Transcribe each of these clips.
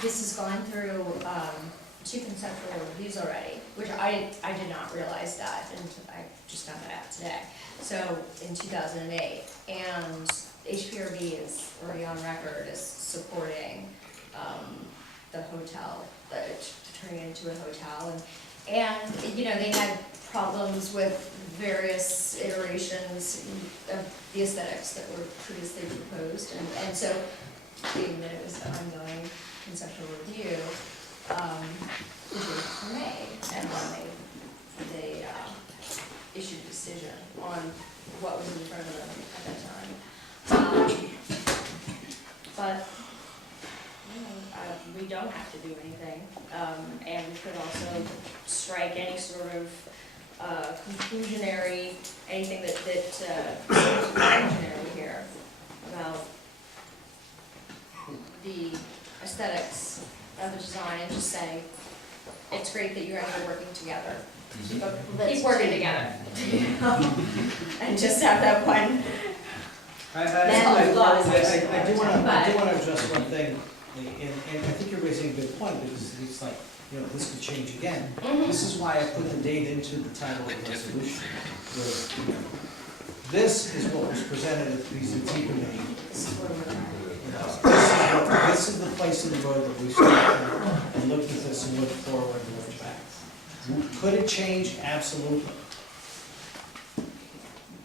this has gone through, 2 conceptual reviews already, which I did not realize that, and I just found that out today. So, in 2008, and HPRB is already on record as supporting, the hotel, turning it into a hotel, and, you know, they had problems with various iterations of the aesthetics that were previously proposed, and so, being that it was an ongoing conceptual review, decisions were made, and then they issued a decision on what was in front of them at that time. But, you know, we don't have to do anything, and we could also strike any sort of conclusionary, anything that conclusionary here about the aesthetics of the design, and just say, it's great that you guys are working together. But keep working together. And just have that one. I do want to address one thing, and I think you're raising a good point, because it's like, you know, this could change again. This is why I put the date into the title of the resolution. This is what was presented at the PCT committee. This is the place in the road that we start and look at this and look forward and look back. Could it change? Absolutely.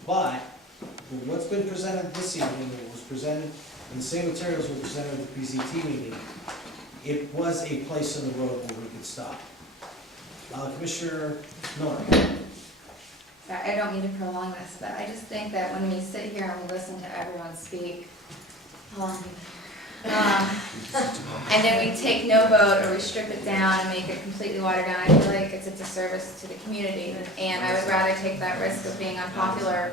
But what's been presented this evening, it was presented, and the same materials were presented at the PCT meeting, it was a place in the road where we could stop. Commissioner Miller. I don't mean to prolong this, but I just think that when we sit here and we listen to everyone speak, and then we take no vote, or we strip it down and make it completely watered down, I feel like it's a disservice to the community. And I would rather take that risk of being unpopular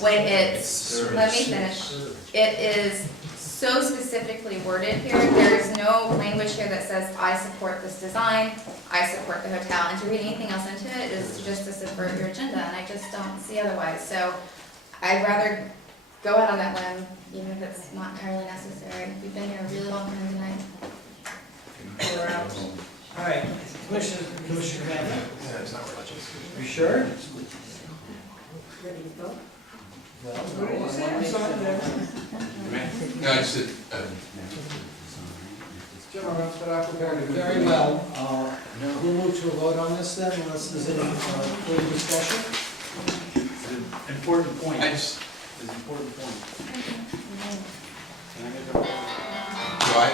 when it's, let me finish, it is so specifically worded here. There is no language here that says, I support this design, I support the hotel, and to read anything else into it is just to subvert your agenda, and I just don't see otherwise. So I'd rather go out on that limb, even if it's not entirely necessary. We've been here a really long time tonight. All right, Commissioner Manning. Yeah, it's not religious. You sure? Ready to vote? Well, No, I just said, very well. We'll move to a vote on this then, unless there's any further discussion. It's an important point. I just, It's an important point. Can I make a point? no, I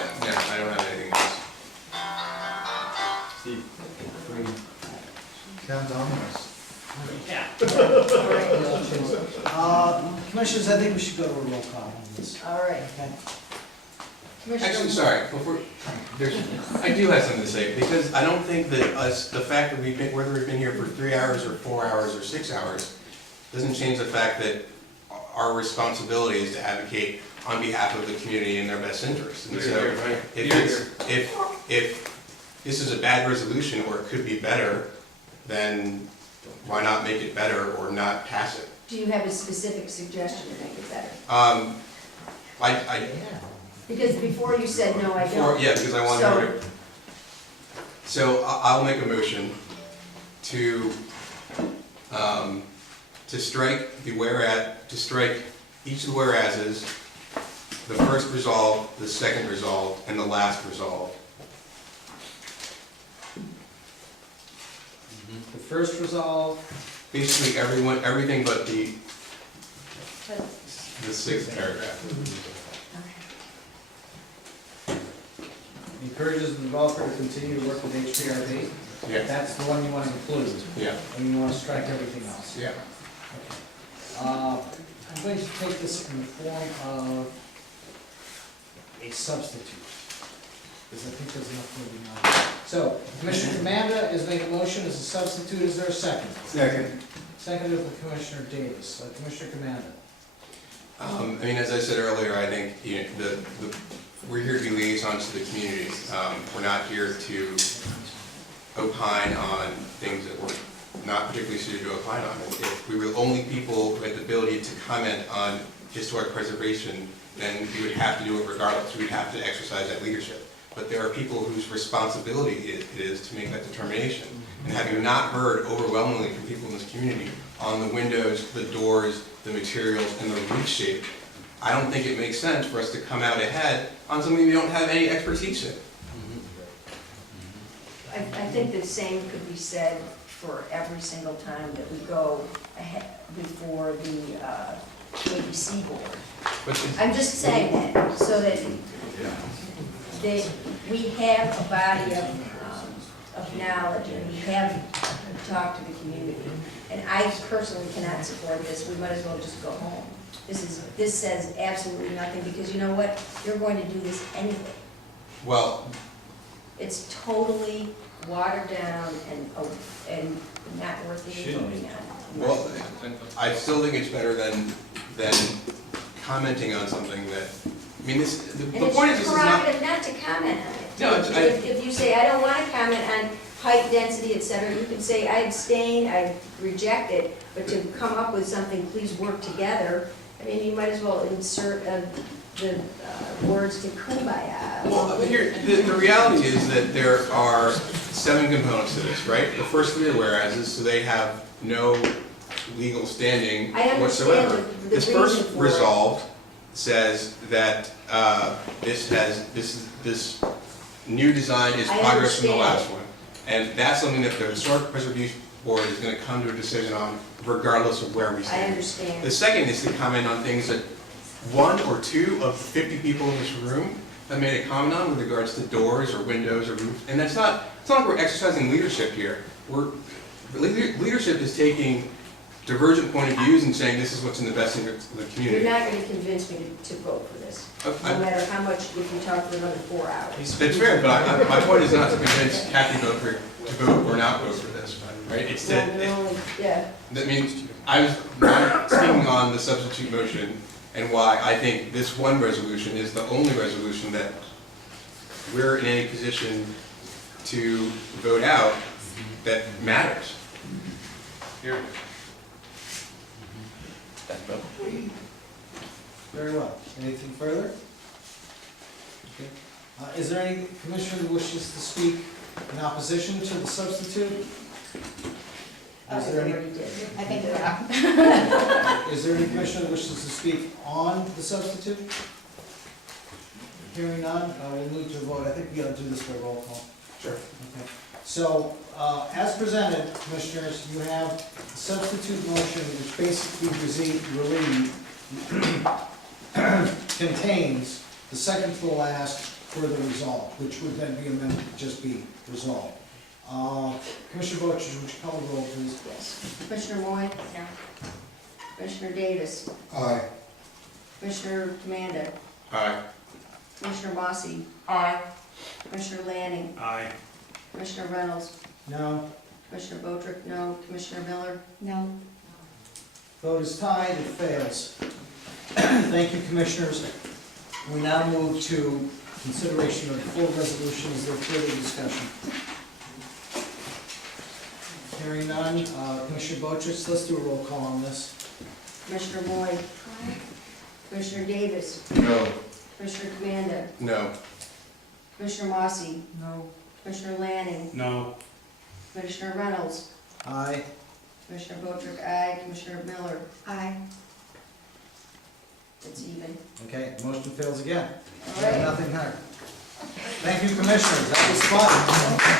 don't have anything else. Steve? Sounds ominous. Yeah. Commissioners, I think we should go to a roll call on this. All right. Okay. Actually, sorry, I do have something to say, because I don't think that the fact that whether we've been here for 3 hours or 4 hours or 6 hours, doesn't change the fact that our responsibility is to advocate on behalf of the community in their best interest. And so, if this is a bad resolution, or it could be better, then why not make it better or not pass it? Do you have a specific suggestion to make it better? Because before you said, no, I don't. Yeah, because I want to. So I'll make a motion to strike each of the whereases, the first resolve, the second resolve, and the last resolve. The first resolve. Basically everything but the 6th paragraph. Encourages the developer to continue to work with HPRB. Yeah. That's the one you want to include. Yeah. And you want to strike everything else. Yeah. I'm going to take this in the form of a substitute, because I think there's enough moving on. So, Commissioner Commanda is making a motion as a substitute. Is there a second? Second. Seconded by Commissioner Davis. Commissioner Commanda. I mean, as I said earlier, I think we're here to be liaisons to the community. We're not here to opine on things that we're not particularly suited to opine on. If we were the only people who had the ability to comment on historic preservation, then we would have to do it regardless. We'd have to exercise that leadership. but there are people whose responsibility it is to make that determination. And have you not heard overwhelmingly from people in this community on the windows, the doors, the materials, and the roof shape? I don't think it makes sense for us to come out ahead on something we don't have any expertise in. I think the same could be said for every single time that we go ahead before the ABC board. But it's- I'm just saying that, so that we have a body of knowledge, and we have talked to the community. And I personally cannot support this, we might as well just go home. This says absolutely nothing, because you know what, you're going to do this anyway. well, It's totally watered down and not worth even voting on. well, I still think it's better than commenting on something that, I mean, this, the And point is, it's this is not. prerogative not to comment on it. No, it's- If you say, I don't want to comment on height, density, et cetera, you can say, I abstain, I reject it, but to come up with something, please work together, I mean, you might as well insert the words to kumbaya. Well, here, the reality is that there are 7 components to this, right? The first 3 are whereases, so they have no legal standing I understand whatsoever. the This reason first for it. resolved says that this new design is I progress from the understand. last one. And that's something that the Historic Preservation Board is gonna come to a decision on regardless of where we I stand. understand. The second is to comment on things that 1 or 2 of 50 people in this room have made a comment on with regards to doors or windows or roofs. And it's not like we're exercising leadership here. Leadership is taking divergent point of views and saying this is what's in the best interest of the You're community. not going to convince me to vote for this, no matter how much, if you talk for another 4 hours. That's fair, but my point is not to convince Kathy to vote or not vote for this, right? It's Well, that, they're only- Yeah, that means I was not speaking on the substitute motion and why I think this one resolution is the only resolution that we're in any position to vote out that matters. Here. Very well. Anything further? Okay. Is there any commissioner who wishes to speak in opposition to the substitute? I Is there any, already did. I think we're up. is there any commissioner who wishes to speak on the substitute? Hearing none, we'll move to a vote. I think we gotta do this by roll call. Sure. Okay. So, as presented, commissioners, you have a substitute motion which basically contains the second to the last further resolve, which would then be amended to just be resolved. Commissioner Bochers, would you call the roll, please? Yes. Commissioner Moy? No. Commissioner Davis? Aye. Commissioner Commander? Aye. Commissioner Mossy? Aye. Commissioner Lanning? Aye. Commissioner Reynolds? No. Commissioner Botrick, no. Commissioner Miller? No. Vote is tied, it fails. Thank you, commissioners. We now move to consideration of the full resolution. Is there further discussion? Hearing none, Commissioner Bochers, let's do a roll call on this. Commissioner Moy? Commissioner Davis? No. Commissioner Commander? No. Commissioner Mossy? No. Commissioner Lanning? No. Commissioner Reynolds? Aye. Commissioner Botrick, aye. Commissioner Miller? Aye. It's even. Okay, motion fails again. All right. Nothing heard. Thank you, commissioners, that was fun.